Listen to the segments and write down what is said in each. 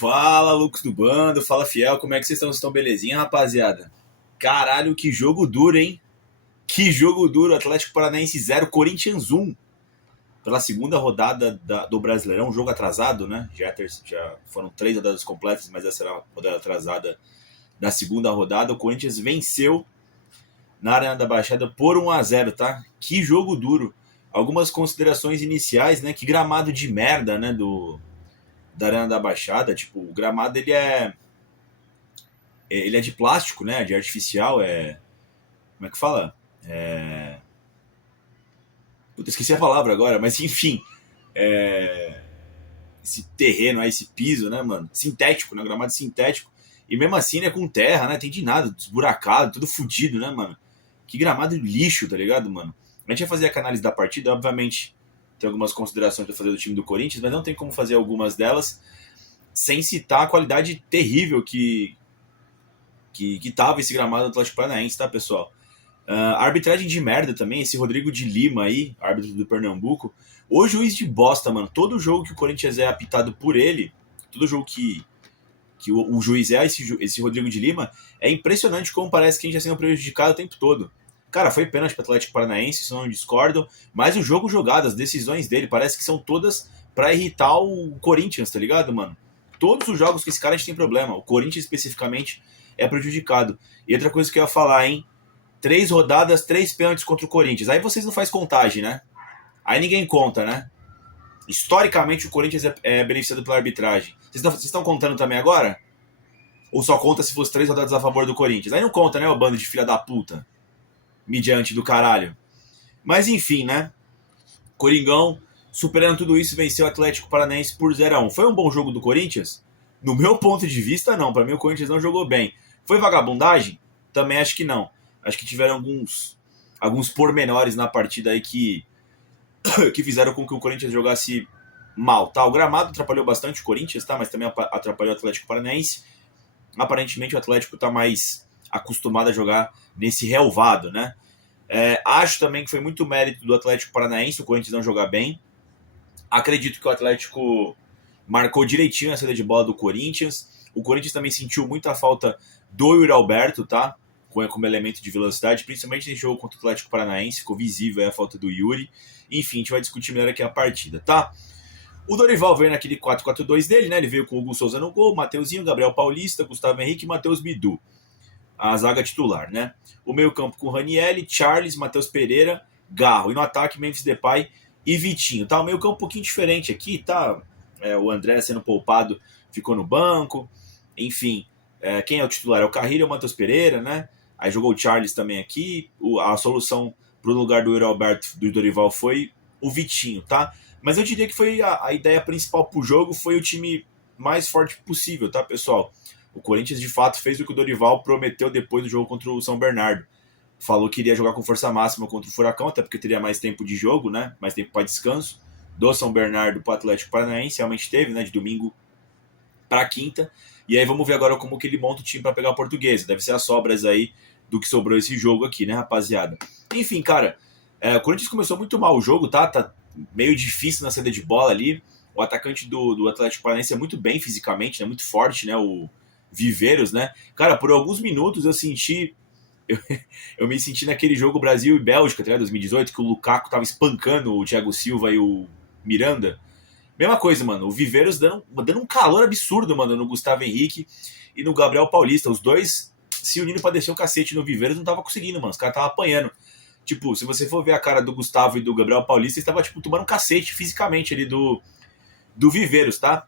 Fala, Lucas do Bando, fala Fiel, como é que vocês estão? Vocês estão belezinha, rapaziada? Caralho, que jogo duro, hein? Que jogo duro, Atlético Paranaense 0, Corinthians 1. Pela segunda rodada do Brasileirão, um jogo atrasado, né? Já foram 3 rodadas completas, mas essa era a rodada atrasada da segunda rodada. O Corinthians venceu na Arena da Baixada por 1-0, tá? Que jogo duro. Algumas considerações iniciais, né? Que gramado de merda, né? Da Arena da Baixada. Tipo, o gramado ele é de plástico, né? De artificial, como é que fala? Puta, esqueci a palavra agora, mas enfim. Esse terreno aí, esse piso, né, mano? Sintético, né? Gramado sintético. E mesmo assim, né, com terra, né? Tem de nada, desburacado, tudo fodido, né, mano? Que gramado lixo, tá ligado, mano? A gente vai fazer a análise da partida, obviamente tem algumas considerações pra fazer do time do Corinthians, mas não tem como fazer algumas delas sem citar a qualidade terrível que tava esse gramado do Atlético Paranaense, tá, pessoal? Arbitragem de merda também, esse Rodrigo de Lima aí, árbitro do Pernambuco. O juiz de bosta, mano. Todo jogo que o Corinthians é apitado por ele, todo jogo que o juiz é esse Rodrigo de Lima, é impressionante como parece que a gente está sendo prejudicado o tempo todo. Cara, foi pênalti para o Atlético Paranaense, isso não discordo, mas o jogo jogado, as decisões dele, parece que são todas para irritar o Corinthians, tá ligado, mano? Todos os jogos que esse cara a gente tem problema, o Corinthians especificamente é prejudicado. E outra coisa que eu ia falar, hein? 3 rodadas, 3 pênaltis contra o Corinthians. Aí vocês não fazem contagem, né? Aí ninguém conta, né? Historicamente, o Corinthians é beneficiado pela arbitragem. Vocês estão contando também agora? Ou só conta se fosse 3 rodadas a favor do Corinthians? Aí não conta, né, o bando de filha da puta. Mediante do caralho. Mas enfim, né? Coringão, superando tudo isso, venceu o Atlético Paranaense por 0-1. Foi um bom jogo do Corinthians? No meu ponto de vista, não. Pra mim, o Corinthians não jogou bem. Foi vagabundagem? Também acho que não. Acho que tiveram alguns pormenores na partida aí que fizeram com que o Corinthians jogasse mal, tá? O gramado atrapalhou bastante o Corinthians, tá? Mas também atrapalhou o Atlético Paranaense. Aparentemente o Atlético tá mais acostumado a jogar nesse relvado, né? Acho também que foi muito mérito do Atlético Paranaense o Corinthians não jogar bem. Acredito que o Atlético marcou direitinho a saída de bola do Corinthians. O Corinthians também sentiu muita falta do Yuri Alberto, tá? Como elemento de velocidade, principalmente nesse jogo contra o Atlético Paranaense, ficou visível a falta do Yuri. Enfim, a gente vai discutir melhor aqui a partida, tá? O Dorival veio naquele 4-4-2 dele, né? Ele veio com o Hugo Souza no gol, Mateuzinho, Gabriel Paulista, Gustavo Henrique e Matheus Bidu. A zaga titular, né? O meio-campo com Ranielli, Charles, Matheus Pereira, Garro. E no ataque, Memphis Depay e Vitinho. Tá? O meio-campo um pouquinho diferente aqui, tá? O André sendo poupado ficou no banco. Enfim, quem é o titular? É o Carrilho ou o Matheus Pereira, né? Aí jogou o Charles também aqui. A solução pro lugar do Yuri Alberto do Dorival foi o Vitinho, tá? Mas eu diria que foi a ideia principal pro jogo foi o time mais forte possível, tá, pessoal? O Corinthians, de fato, fez o que o Dorival prometeu depois do jogo contra o São Bernardo. Falou que iria jogar com força máxima contra o Furacão, até porque teria mais tempo de jogo, né? Mais tempo para descanso. Do São Bernardo para o Atlético Paranaense, realmente teve, né? De domingo para quinta. E aí vamos ver agora como que ele monta o time para pegar a Portuguesa. Deve ser as sobras aí do que sobrou esse jogo aqui, né, rapaziada? Enfim, cara, o Corinthians começou muito mal o jogo, tá? Tá meio difícil na saída de bola ali. O atacante do Atlético Paranaense é muito bem fisicamente, né? Muito forte, né? O Viveiros, né? Cara, por alguns minutos eu senti. Eu me senti naquele jogo Brasil e Bélgica, tá, 2018, que o Lukaku tava espancando o Thiago Silva e o Miranda. Mesma coisa, mano. O Viveiros dando um calor absurdo, mano, no Gustavo Henrique e no Gabriel Paulista. Os dois se unindo pra descer o cacete no Viveiros, não tava conseguindo, mano. Os caras estavam apanhando. Tipo, se você for ver a cara do Gustavo e do Gabriel Paulista, eles estavam, tipo, tomando um cacete fisicamente ali do Viveiros, tá?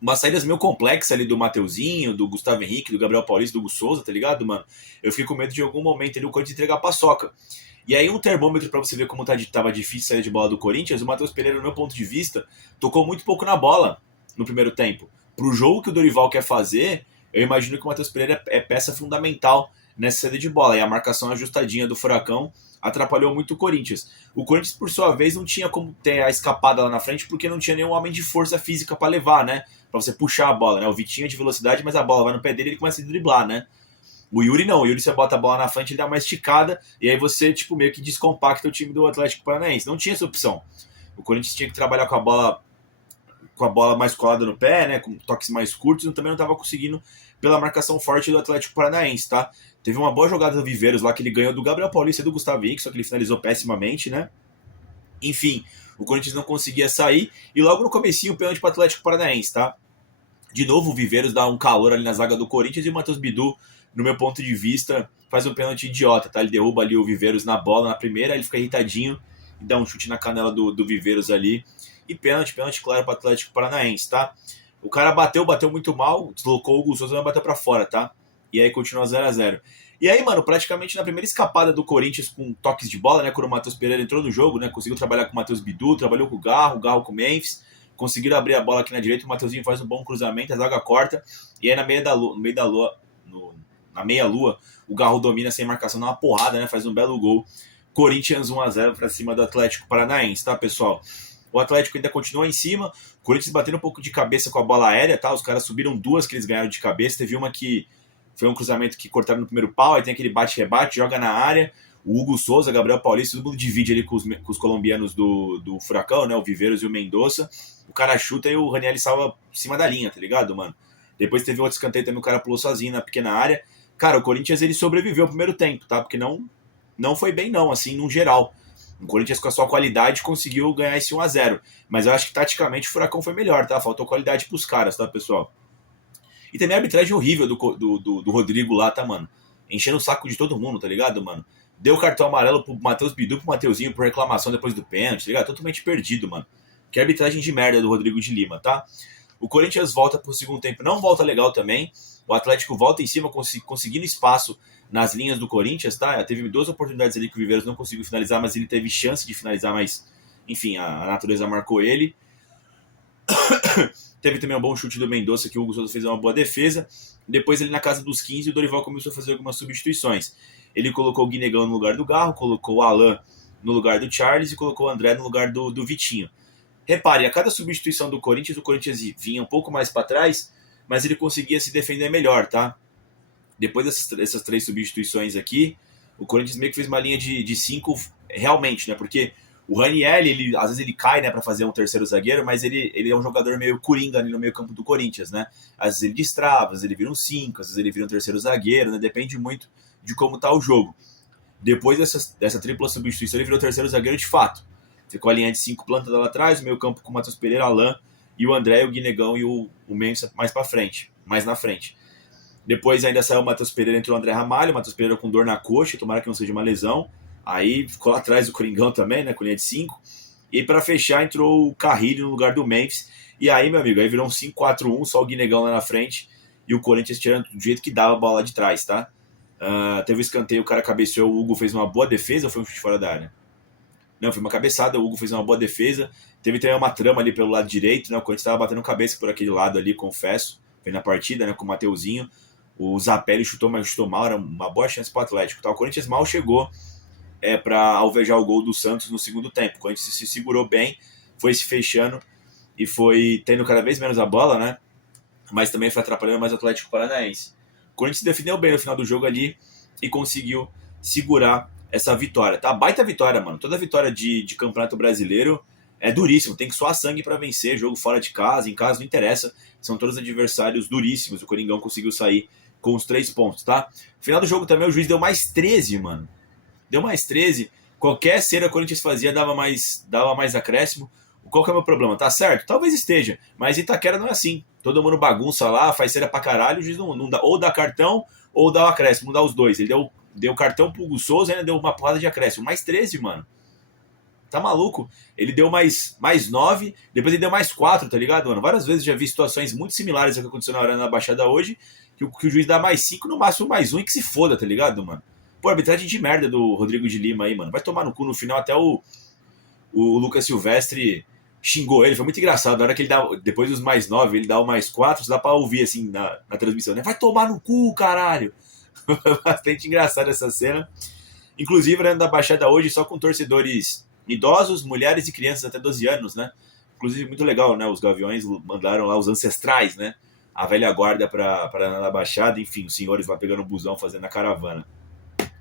Umas saídas meio complexas ali do Mateuzinho, do Gustavo Henrique, do Gabriel Paulista, do Hugo Souza, tá ligado, mano? Eu fiquei com medo de em algum momento ali o Corinthians entregar a paçoca. E aí um termômetro pra você ver como tava difícil sair de bola do Corinthians, o Matheus Pereira, no meu ponto de vista, tocou muito pouco na bola no primeiro tempo. Pro jogo que o Dorival quer fazer, eu imagino que o Matheus Pereira é peça fundamental nessa saída de bola. E a marcação ajustadinha do Furacão atrapalhou muito o Corinthians. O Corinthians, por sua vez, não tinha como ter a escapada lá na frente, porque não tinha nenhum homem de força física para levar, né? Pra você puxar a bola, né? O Vitinho é de velocidade, mas a bola vai no pé dele e ele começa a driblar, né? O Yuri não. O Yuri, você bota a bola na frente, ele dá uma esticada, e aí você, tipo, meio que descompacta o time do Atlético Paranaense. Não tinha essa opção. O Corinthians tinha que trabalhar com a bola com a bola mais colada no pé, né, com toques mais curtos, e também não estava conseguindo pela marcação forte do Atlético Paranaense, tá? Teve uma boa jogada do Viveiros lá, que ele ganhou do Gabriel Paulista e do Gustavo Henrique, só que ele finalizou pessimamente, né? Enfim, o Corinthians não conseguia sair, e logo no comecinho o pênalti para o Atlético Paranaense, tá? De novo o Viveiros dá um calor ali na zaga do Corinthians, e o Matheus Bidu, no meu ponto de vista, faz um pênalti idiota, tá? Ele derruba ali o Viveiros na bola, na primeira, ele fica irritadinho e dá um chute na canela do Viveiros ali. E pênalti claro para o Atlético Paranaense, tá? O cara bateu muito mal, deslocou o Hugo Souza, mas bateu para fora, tá? E aí continua 0x0. E aí, mano, praticamente na primeira escapada do Corinthians com toques de bola, né? Quando o Matheus Pereira entrou no jogo, né? Conseguiu trabalhar com o Matheus Bidu, trabalhou com o Garro com o Memphis. Conseguiram abrir a bola aqui na direita, o Mateuzinho faz um bom cruzamento, a zaga corta. E aí na meia lua, o Garro domina sem marcação, dá uma porrada, né? Faz um belo gol. Corinthians 1x0 para cima do Atlético Paranaense, tá, pessoal? O Atlético ainda continua em cima, o Corinthians batendo um pouco de cabeça com a bola aérea, tá? Os caras subiram duas que eles ganharam de cabeça, teve uma que foi um cruzamento que cortaram no primeiro pau, aí tem aquele bate-rebate, joga na área, o Hugo Souza, Gabriel Paulista, todo mundo divide ali com os colombianos do Furacão, né? O Viveiros e o Mendonça. O cara chuta e o Ranieri salva em cima da linha, tá ligado, mano? Depois teve outro escanteio também, o cara pulou sozinho na pequena área. Cara, o Corinthians, ele sobreviveu ao primeiro tempo, tá? Porque não foi bem não, assim, no geral. O Corinthians, com a sua qualidade, conseguiu ganhar esse 1x0. Mas eu acho que, taticamente, o Furacão foi melhor, tá? Faltou qualidade pros caras, tá, pessoal? E também a arbitragem horrível do Rodrigo lá, tá, mano? Enchendo o saco de todo mundo, tá ligado, mano? Deu cartão amarelo pro Matheus Bidu, pro Mateuzinho, por reclamação depois do pênalti, tá ligado? Totalmente perdido, mano. Que arbitragem de merda do Rodrigo de Lima, tá? O Corinthians volta pro segundo tempo, não volta legal também. O Atlético volta em cima, conseguindo espaço nas linhas do Corinthians, tá? Teve duas oportunidades ali que o Viveiros não conseguiu finalizar, mas ele teve chance de finalizar, mas, enfim, a natureza marcou ele. Teve também um bom chute do Mendonça, que o Hugo Souza fez uma boa defesa. Depois, ele na casa dos 15, o Dorival começou a fazer algumas substituições. Ele colocou o Guinegão no lugar do Garro, colocou o Alan no lugar do Charles e colocou o André no lugar do Vitinho. Repare, a cada substituição do Corinthians, o Corinthians vinha um pouco mais para trás, mas ele conseguia se defender melhor, tá? Depois dessas três substituições aqui, o Corinthians meio que fez uma linha de 5 realmente, né? Porque o Ranieri, às vezes ele cai, né, para fazer um terceiro zagueiro, mas ele é um jogador meio coringa ali no meio campo do Corinthians, né? Às vezes ele destrava, às vezes ele vira um 5, às vezes ele vira um terceiro zagueiro, né? Depende muito de como tá o jogo. Depois dessa tripla substituição, ele virou terceiro zagueiro de fato. Ficou a linha de 5 plantas lá atrás, o meio campo com o Matheus Pereira, Alan e o André, o Guinegão e o Mensa mais na frente. Depois ainda saiu o Matheus Pereira, entrou o André Ramalho, o Matheus Pereira com dor na coxa, tomara que não seja uma lesão. Aí ficou lá atrás o Coringão também, né, com linha de 5. E para fechar entrou o Carrilho no lugar do Memphis. E aí, meu amigo, aí virou um 5-4-1, só o Guinegão lá na frente e o Corinthians tirando do jeito que dava a bola de trás, tá? Teve um escanteio, o cara cabeceou, o Hugo fez uma boa defesa ou foi um chute fora da área? Não, foi uma cabeçada, o Hugo fez uma boa defesa. Teve também uma trama ali pelo lado direito, né? O Corinthians estava batendo cabeça por aquele lado ali, confesso. Foi na partida, né? Com o Mateuzinho. O Zapelli chutou, mas chutou mal, era uma boa chance para o Atlético. Tá? O Corinthians mal chegou para alvejar o gol do Santos no segundo tempo. O Corinthians se segurou bem, foi se fechando e foi tendo cada vez menos a bola, né? Mas também foi atrapalhando mais o Atlético Paranaense. O Corinthians se defendeu bem no final do jogo ali e conseguiu segurar essa vitória, tá? Baita vitória, mano. Toda vitória de Campeonato Brasileiro é duríssimo. Tem que suar sangue para vencer. Jogo fora de casa, em casa não interessa. São todos adversários duríssimos. O Coringão conseguiu sair com os 3 pontos, tá? No final do jogo também o juiz deu mais 13, mano. Deu mais 13. Qualquer cera que o Corinthians fazia dava mais acréscimo. Qual que é o meu problema? Tá certo? Talvez esteja. Mas Itaquera não é assim. Todo mundo bagunça lá, faz cera pra caralho. O juiz não dá, ou dá cartão ou dá o acréscimo. Não dá os dois. Ele deu cartão pro Hugo Souza e ainda deu uma porrada de acréscimo. Mais 13, mano. Tá maluco? Ele deu mais 9, depois ele deu mais 4, tá ligado, mano? Várias vezes já vi situações muito similares ao que aconteceu na Arena da Baixada hoje, que o juiz dá mais 5, no máximo mais 1 e que se foda, tá ligado, mano? Pô, arbitragem de merda do Rodrigo de Lima aí, mano. Vai tomar no cu no final, até o Lucas Silvestre xingou ele, foi muito engraçado. Na hora que ele dá, depois dos mais 9, ele dá o mais 4, dá pra ouvir assim na transmissão, né? Vai tomar no cu, caralho! Bastante engraçado essa cena. Inclusive, a Arena da Baixada hoje só com torcedores idosos, mulheres e crianças até 12 anos, né? Inclusive, muito legal, né? Os Gaviões mandaram lá os ancestrais, né? A velha guarda pra Arena da Baixada, enfim, os senhores lá pegando o busão, fazendo a caravana.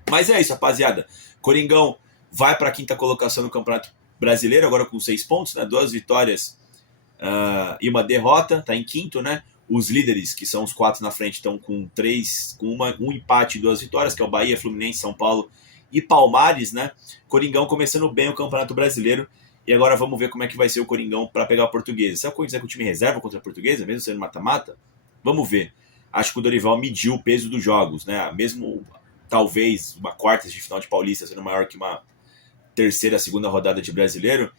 Mas é isso, rapaziada. Coringão vai pra 5ª colocação no Campeonato Brasileiro, agora com 6 pontos, né? 2 vitórias e uma derrota, tá em quinto, né? Os líderes, que são os 4 na frente, estão com um empate e 2 vitórias, que é o Bahia, Fluminense, São Paulo e Palmares, né? Coringão começando bem o Campeonato Brasileiro. E agora vamos ver como é que vai ser o Coringão para pegar a Portuguesa. Se o Corinthians é com o time reserva contra a Portuguesa, mesmo sendo mata-mata, vamos ver. Acho que o Dorival mediu o peso dos jogos, né? Mesmo talvez uma quarta de final de Paulista sendo maior que uma terceira, segunda rodada de Brasileiro,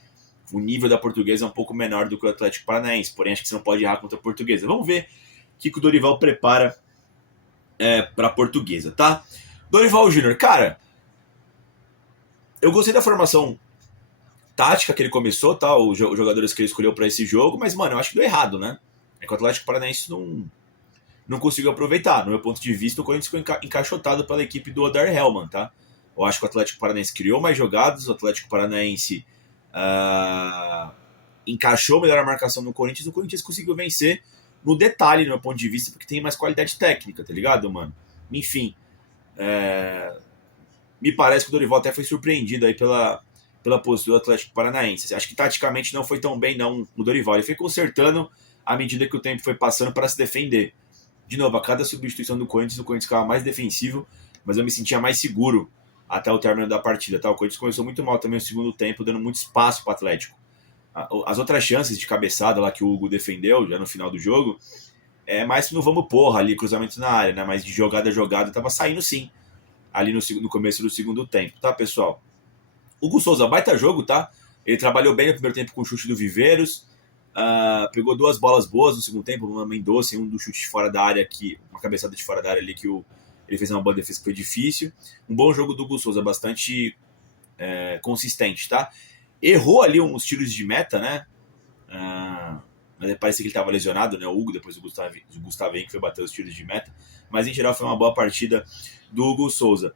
o nível da Portuguesa é um pouco menor do que o Atlético Paranaense. Porém, acho que você não pode errar contra a Portuguesa. Vamos ver o que o Dorival prepara para a Portuguesa, tá? Dorival Júnior, cara, eu gostei da formação tática que ele começou, tá? Os jogadores que ele escolheu para esse jogo, mas, mano, eu acho que deu errado, né? É que o Atlético Paranaense não conseguiu aproveitar. No meu ponto de vista, o Corinthians ficou encaixotado pela equipe do Oder Hellmann, tá? Eu acho que o Atlético Paranaense criou mais jogadas, o Atlético Paranaense encaixou melhor a marcação no Corinthians, o Corinthians conseguiu vencer no detalhe, no meu ponto de vista, porque tem mais qualidade técnica, tá ligado, mano? Enfim, me parece que o Dorival até foi surpreendido aí pela postura do Atlético Paranaense. Acho que taticamente não foi tão bem não o Dorival, ele foi consertando à medida que o tempo foi passando para se defender. De novo, a cada substituição do Corinthians, o Corinthians ficava mais defensivo, mas eu me sentia mais seguro até o término da partida. Tá? O Corinthians começou muito mal também no segundo tempo, dando muito espaço para o Atlético. As outras chances de cabeçada lá que o Hugo defendeu, já no final do jogo, é mais no vamos porra ali, cruzamento na área, né? Mas de jogada a jogada tava saindo sim, ali no começo do segundo tempo, tá, pessoal? Hugo Souza, baita jogo, tá? Ele trabalhou bem no primeiro tempo com o chute do Viveiros, pegou 2 bolas boas no segundo tempo, uma Mendonça e um do chute de fora da área, uma cabeçada de fora da área ali que ele fez uma boa defesa que foi difícil. Um bom jogo do Hugo Souza, bastante consistente, tá? Errou ali uns tiros de meta, né? Mas parece que ele estava lesionado, né? O Hugo, depois do Gustavo Henrique foi bater os tiros de meta. Mas em geral foi uma boa partida do Hugo Souza.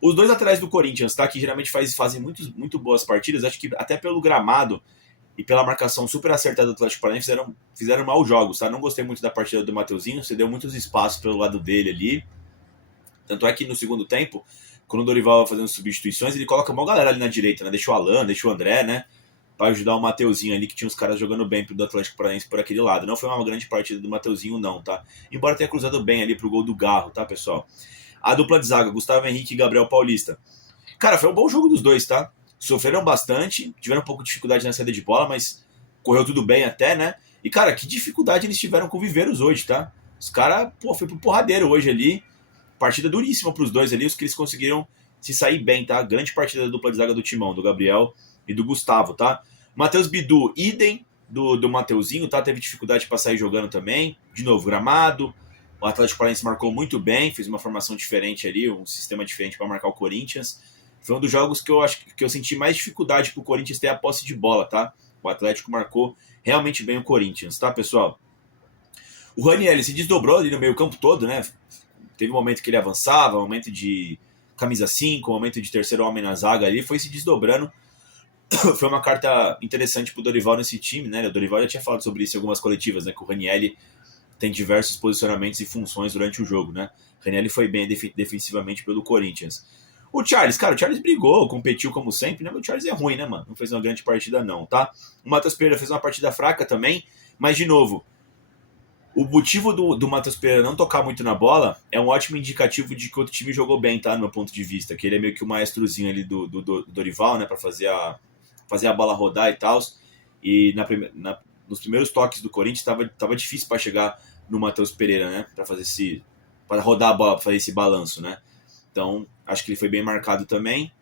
Os dois laterais do Corinthians, tá? Que geralmente fazem muito boas partidas, acho que até pelo gramado e pela marcação super acertada do Atlético Paranaense fizeram maus jogos, tá? Não gostei muito da partida do Mateuzinho, você deu muitos espaços pelo lado dele ali. Tanto é que no segundo tempo, quando o Dorival vai fazendo substituições, ele coloca uma galera ali na direita, né? Deixa o Alan, deixa o André, né? Para ajudar o Mateuzinho ali, que tinha os caras jogando bem pro Atlético Paranaense por aquele lado. Não foi uma grande partida do Mateuzinho, não, tá? Embora tenha cruzado bem ali pro gol do Garro, tá, pessoal? A dupla de zaga, Gustavo Henrique e Gabriel Paulista. Cara, foi um bom jogo dos dois, tá? Sofreram bastante, tiveram um pouco de dificuldade na saída de bola, mas correu tudo bem até, né? E, cara, que dificuldade eles tiveram com o Viveiros hoje, tá? Os caras, foi pro porradeiro hoje ali. Partida duríssima pros dois ali, os que eles conseguiram se sair bem, tá? Grande partida da dupla de zaga do Timão, do Gabriel e do Gustavo, tá? Matheus Bidu, idem do Mateuzinho, tá? Teve dificuldade para sair jogando também. De novo, gramado. O Atlético Paranaense marcou muito bem, fez uma formação diferente ali, um sistema diferente para marcar o Corinthians. Foi um dos jogos que eu acho que eu senti mais dificuldade pro Corinthians ter a posse de bola, tá? O Atlético marcou realmente bem o Corinthians, tá, pessoal? O Ranieri se desdobrou ali no meio campo todo, né? Teve um momento que ele avançava, um momento de camisa 5, um momento de terceiro homem na zaga ali, foi se desdobrando. Foi uma carta interessante pro Dorival nesse time, né? O Dorival já tinha falado sobre isso em algumas coletivas, né? Que o Ranieri tem diversos posicionamentos e funções durante o jogo, né? O Ranieri foi bem defensivamente pelo Corinthians. O Charles, cara, o Charles brigou, competiu como sempre, né? Mas o Charles é ruim, né, mano? Não fez uma grande partida, não, tá? O Matheus Pereira fez uma partida fraca também, mas, de novo, o motivo do Matheus Pereira não tocar muito na bola é um ótimo indicativo de que o outro time jogou bem, tá? No meu ponto de vista, que ele é meio que o maestrozinho ali do Dorival, né? Pra fazer a bola rodar e tal. E nos primeiros toques do Corinthians tava difícil para chegar no Matheus Pereira, né? Para rodar a bola, para fazer esse balanço, né? Então, acho que ele foi bem marcado também.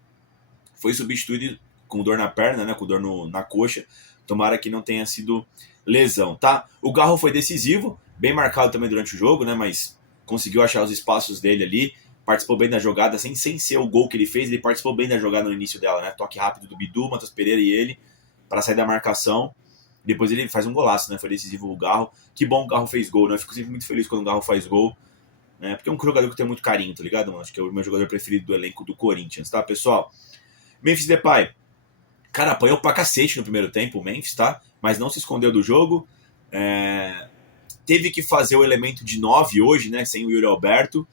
Foi substituído com dor na perna, né? Com dor na coxa. Tomara que não tenha sido lesão, tá? O Garro foi decisivo, bem marcado também durante o jogo, né? Mas conseguiu achar os espaços dele ali. Participou bem da jogada, sem ser o gol que ele fez, ele participou bem da jogada no início dela, né? Toque rápido do Bidu, Matheus Pereira e ele, para sair da marcação. Depois ele faz um golaço, né? Foi decisivo o Garro. Que bom que o Garro fez gol, né? Eu fico sempre muito feliz quando o Garro faz gol, né? Porque é um jogador que tem muito carinho, tá ligado, mano? Acho que é o meu jogador preferido do elenco do Corinthians, tá, pessoal? Memphis Depay. Cara, apanhou pra cacete no primeiro tempo, o Memphis, tá? Mas não se escondeu do jogo. Teve que fazer o elemento de 9 hoje, né? Sem o Yuri Alberto.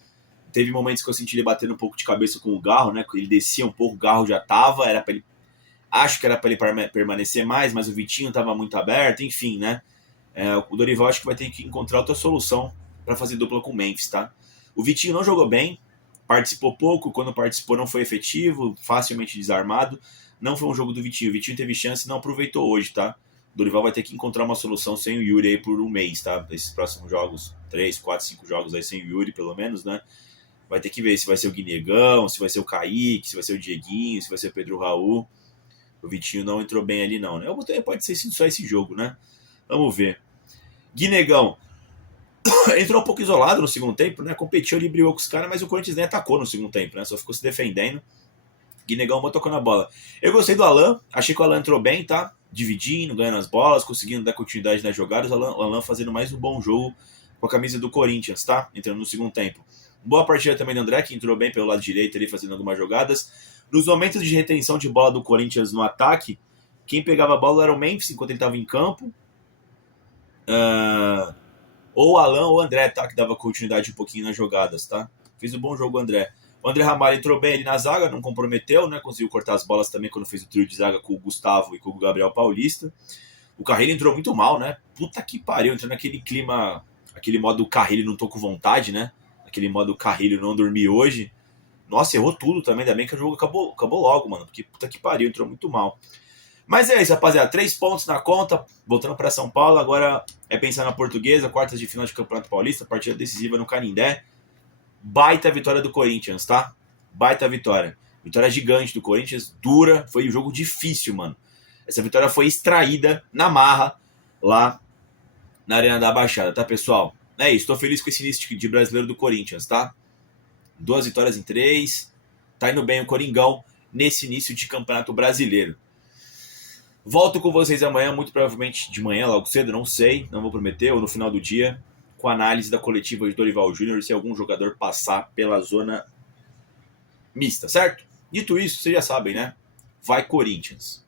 Teve momentos que eu senti ele batendo um pouco de cabeça com o Garro, né? Ele descia um pouco, o Garro já tava, era pra ele Acho que era para ele permanecer mais, mas o Vitinho estava muito aberto, enfim, né? O Dorival acho que vai ter que encontrar outra solução para fazer dupla com o Memphis, tá? O Vitinho não jogou bem, participou pouco, quando participou não foi efetivo, facilmente desarmado. Não foi um jogo do Vitinho. O Vitinho teve chance e não aproveitou hoje, tá? O Dorival vai ter que encontrar uma solução sem o Yuri aí por um mês, tá? Esses próximos jogos, 3, 4, 5 jogos aí sem o Yuri, pelo menos, né? Vai ter que ver se vai ser o Guinegão, se vai ser o Kaique, se vai ser o Dieguinho, se vai ser o Pedro Raul. O Vitinho não entrou bem ali, não, né? Pode ser só esse jogo, né? Vamos ver. Guinegão entrou um pouco isolado no segundo tempo, né? Competiu ali, brigou com os caras, mas o Corinthians nem atacou no segundo tempo, né? Só ficou se defendendo. Guinegão tocou na bola. Eu gostei do Alan, achei que o Alan entrou bem, tá? Dividindo, ganhando as bolas, conseguindo dar continuidade nas jogadas. O Alan fazendo mais um bom jogo com a camisa do Corinthians, tá? Entrando no segundo tempo. Boa partida também do André, que entrou bem pelo lado direito ali, fazendo algumas jogadas. Nos momentos de retenção de bola do Corinthians no ataque, quem pegava a bola era o Memphis, enquanto ele estava em campo. Ou o Alan ou o André, tá? Que dava continuidade um pouquinho nas jogadas, tá? Fez um bom jogo o André. O André Ramalho entrou bem ali na zaga, não comprometeu, né? Conseguiu cortar as bolas também quando fez o trio de zaga com o Gustavo e com o Gabriel Paulista. O Carrilho entrou muito mal, né? Puta que pariu, entrou naquele clima, aquele modo Carrilho não tô com vontade, né? Aquele modo Carrilho não dormi hoje. Nossa, errou tudo também, ainda bem que o jogo acabou logo, mano. Porque puta que pariu, entrou muito mal. Mas é isso, rapaziada. 3 pontos na conta, voltando para São Paulo. Agora é pensar na Portuguesa, quartas de final de Campeonato Paulista, partida decisiva no Canindé. Baita vitória do Corinthians, tá? Baita vitória. Vitória gigante do Corinthians, dura. Foi um jogo difícil, mano. Essa vitória foi extraída na marra lá na Arena da Baixada, tá, pessoal? É isso, tô feliz com esse início de brasileiro do Corinthians, tá? 2 vitórias em 3. Tá indo bem o Coringão nesse início de Campeonato Brasileiro. Volto com vocês amanhã, muito provavelmente de manhã, logo cedo, não sei, não vou prometer, ou no final do dia, com a análise da coletiva de Dorival Júnior, se algum jogador passar pela zona mista, certo? Dito isso, vocês já sabem, né? Vai Corinthians!